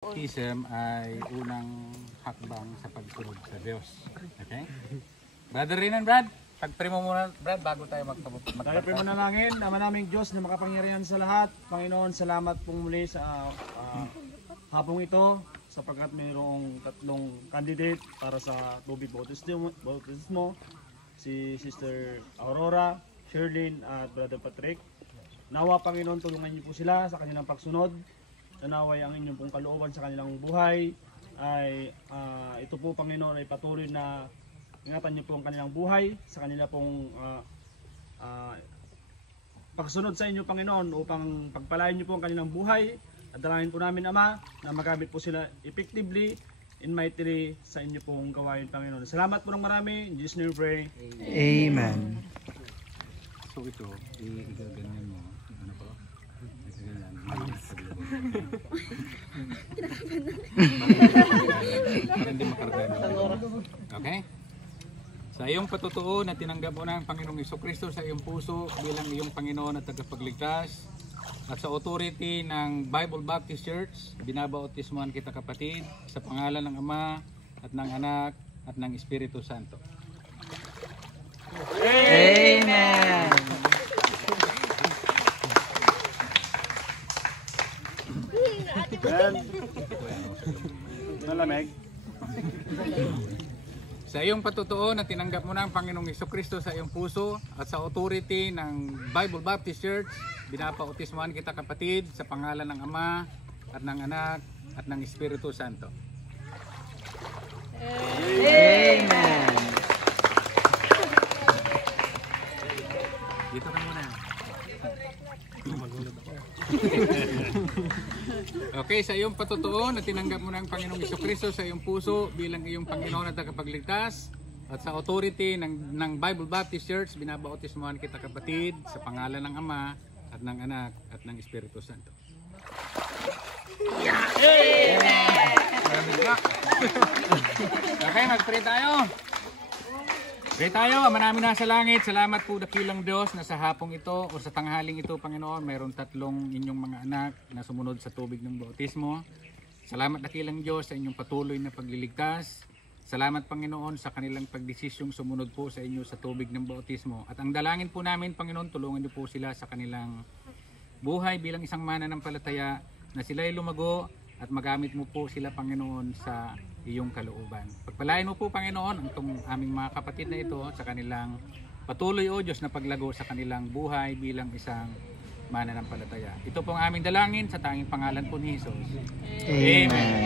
Baptism ay unang hakbang sa pagsunod sa Diyos. Okay? Brother Rin and Brad, pag-pray mo muna, Brad, bago tayo magpapagpapag. Tayo pray muna langin, Ama naming Diyos na makapangyarihan sa lahat. Panginoon, salamat po muli sa hapong ito sapagkat mayroong tatlong candidate para sa tubig bautismo, si Sister Aurora, Sherlyn at Brother Patrick. Nawa Panginoon, tulungan niyo po sila sa kanilang pagsunod. Nanaway ang inyong pong kalooban sa kanilang buhay ay ito po Panginoon ay patuloy na ingatan niyo po ang kanilang buhay sa kanila pong pagsunod sa inyo Panginoon upang pagpalain niyo po ang kanilang buhay at dalangin po namin Ama na magamit po sila effectively in mightily sa inyo pong gawain Panginoon. Salamat po ng marami. In Jesus' name we pray. Amen. So ito, igaganyan mo. Ano po? Igaganyan. Hindi makarga. Okay? Sa iyong patutuo na tinanggap mo ng Panginoong Jesucristo sa iyong puso bilang iyong Panginoon at tagapagligtas at sa authority ng Bible Baptist Church, binabautismohan kita kapatid sa pangalan ng Ama at ng Anak at ng Espiritu Santo. Amen. Nalamig. Sa iyong patutuo na tinanggap mo ng Panginoong Jesucristo sa iyong puso at sa authority ng Bible Baptist Church, binabautismohan kita kapatid sa pangalan ng Ama at ng Anak at ng Espiritu Santo. Amen. Dito ka muna. Okay, sa iyong patutuo na tinanggap mo ng Panginoong Jesucristo sa iyong puso bilang iyong Panginoon at tagapagligtas at sa authority ng Bible Baptist Church, binabautismohan kita kapatid sa pangalan ng Ama at ng Anak at ng Espiritu Santo. Okay, mag-pray tayo. Pray tayo, Ama namin nasa langit, salamat po dakilang Diyos na sa hapong ito o sa tanghaling ito, Panginoon, mayroon tatlong inyong mga anak na sumunod sa tubig ng bautismo. Salamat dakilang Diyos sa inyong patuloy na pagliligtas. Salamat, Panginoon, sa kanilang pagdesisyong sumunod po sa inyo sa tubig ng bautismo. At ang dalangin po namin, Panginoon, tulungan niyo po sila sa kanilang buhay bilang isang mananampalataya na sila'y lumago at magamit mo po sila, Panginoon, sa iyong kalooban. Pagpalain mo po, Panginoon, ang itong aming mga kapatid na ito sa kanilang patuloy, O Diyos, na paglago sa kanilang buhay bilang isang mananampalataya. Ito pong aming dalangin sa tanging pangalan po ni Jesus. Amen.